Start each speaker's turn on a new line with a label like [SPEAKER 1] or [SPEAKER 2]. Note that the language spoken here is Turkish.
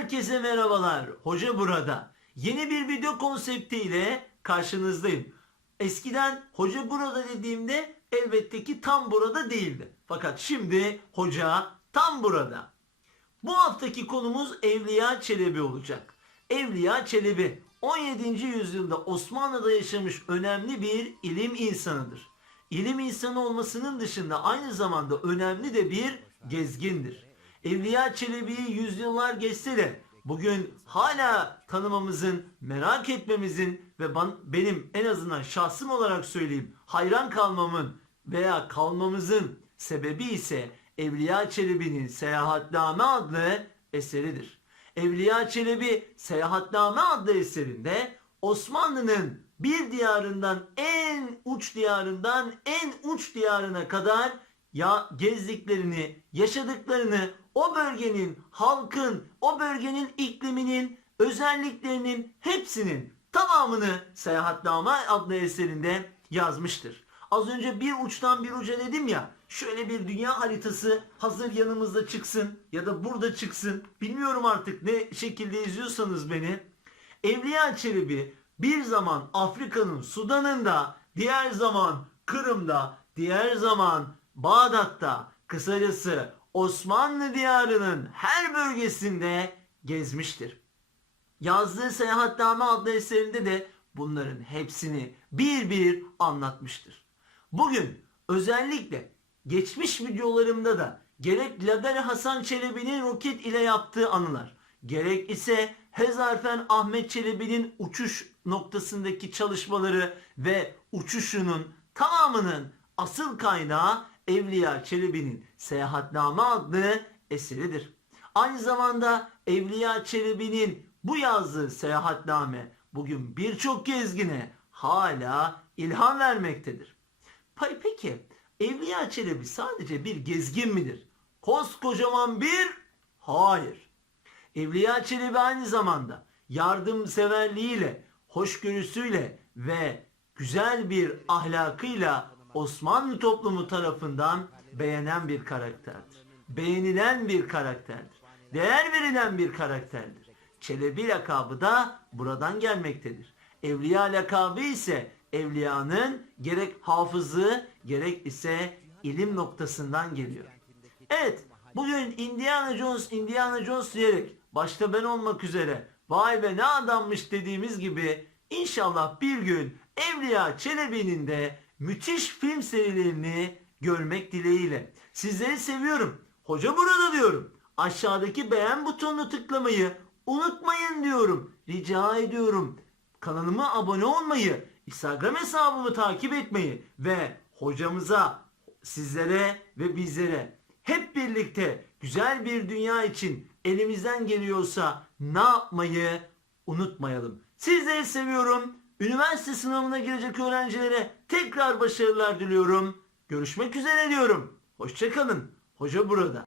[SPEAKER 1] Herkese merhabalar. Hoca burada. Yeni bir video konseptiyle karşınızdayım. Eskiden hoca burada dediğimde elbette ki tam burada değildi. Fakat şimdi hoca tam burada. Bu haftaki konumuz Evliya Çelebi olacak. Evliya Çelebi 17. yüzyılda Osmanlı'da yaşamış önemli bir ilim insanıdır. İlim insanı olmasının dışında aynı zamanda önemli de bir gezgindir. Evliya Çelebi'yi yüzyıllar geçse de bugün hala tanımamızın, merak etmemizin ve benim en azından şahsım olarak söyleyeyim hayran kalmamın veya kalmamızın sebebi ise Evliya Çelebi'nin Seyahatname adlı eseridir. Evliya Çelebi Seyahatname adlı eserinde Osmanlı'nın bir diyarından en uç diyarından en uç diyarına kadar ya gezdiklerini, yaşadıklarını, o bölgenin, halkın, o bölgenin ikliminin, özelliklerinin hepsinin tamamını Seyahatname adlı eserinde yazmıştır. Az önce bir uçtan bir uca dedim ya, şöyle bir dünya haritası hazır yanımızda çıksın ya da burada çıksın. Bilmiyorum artık ne şekilde izliyorsanız beni. Evliya Çelebi bir zaman Afrika'nın Sudan'ında, diğer zaman Kırım'da, diğer zaman Bağdat'ta, kısacası Osmanlı diyarının her bölgesinde gezmiştir. Yazdığı Seyahatname adlı eserinde de bunların hepsini bir bir anlatmıştır. Bugün özellikle geçmiş videolarımda da gerek Lagare Hasan Çelebi'nin roket ile yaptığı anılar, gerek ise Hezarfen Ahmet Çelebi'nin uçuş noktasındaki çalışmaları ve uçuşunun tamamının asıl kaynağı Evliya Çelebi'nin Seyahatname adlı eseridir. Aynı zamanda Evliya Çelebi'nin bu yazdığı seyahatname bugün birçok gezgine hala ilham vermektedir. Peki Evliya Çelebi sadece bir gezgin midir? Koskocaman bir? Hayır. Evliya Çelebi aynı zamanda yardımseverliğiyle, hoşgörüsüyle ve güzel bir ahlakıyla Osmanlı toplumu tarafından beğenen bir karakterdir. Beğenilen bir karakterdir. Değer verilen bir karakterdir. Çelebi lakabı da buradan gelmektedir. Evliya lakabı ise evliyanın gerek hafızı gerek ise ilim noktasından geliyor. Evet, bugün Indiana Jones, Indiana Jones diyerek başta ben olmak üzere vay be ne adammış dediğimiz gibi inşallah bir gün Evliya Çelebi'nin de müthiş film serilerini görmek dileğiyle. Sizleri seviyorum. Hoca burada diyorum. Aşağıdaki beğen butonuna tıklamayı unutmayın diyorum. Rica ediyorum. Kanalıma abone olmayı, Instagram hesabımı takip etmeyi ve hocamıza, sizlere ve bizlere hep birlikte güzel bir dünya için elimizden geliyorsa ne yapmayı unutmayalım. Sizleri seviyorum. Üniversite sınavına girecek öğrencilere tekrar başarılar diliyorum. Görüşmek üzere diyorum. Hoşçakalın. Hoca burada.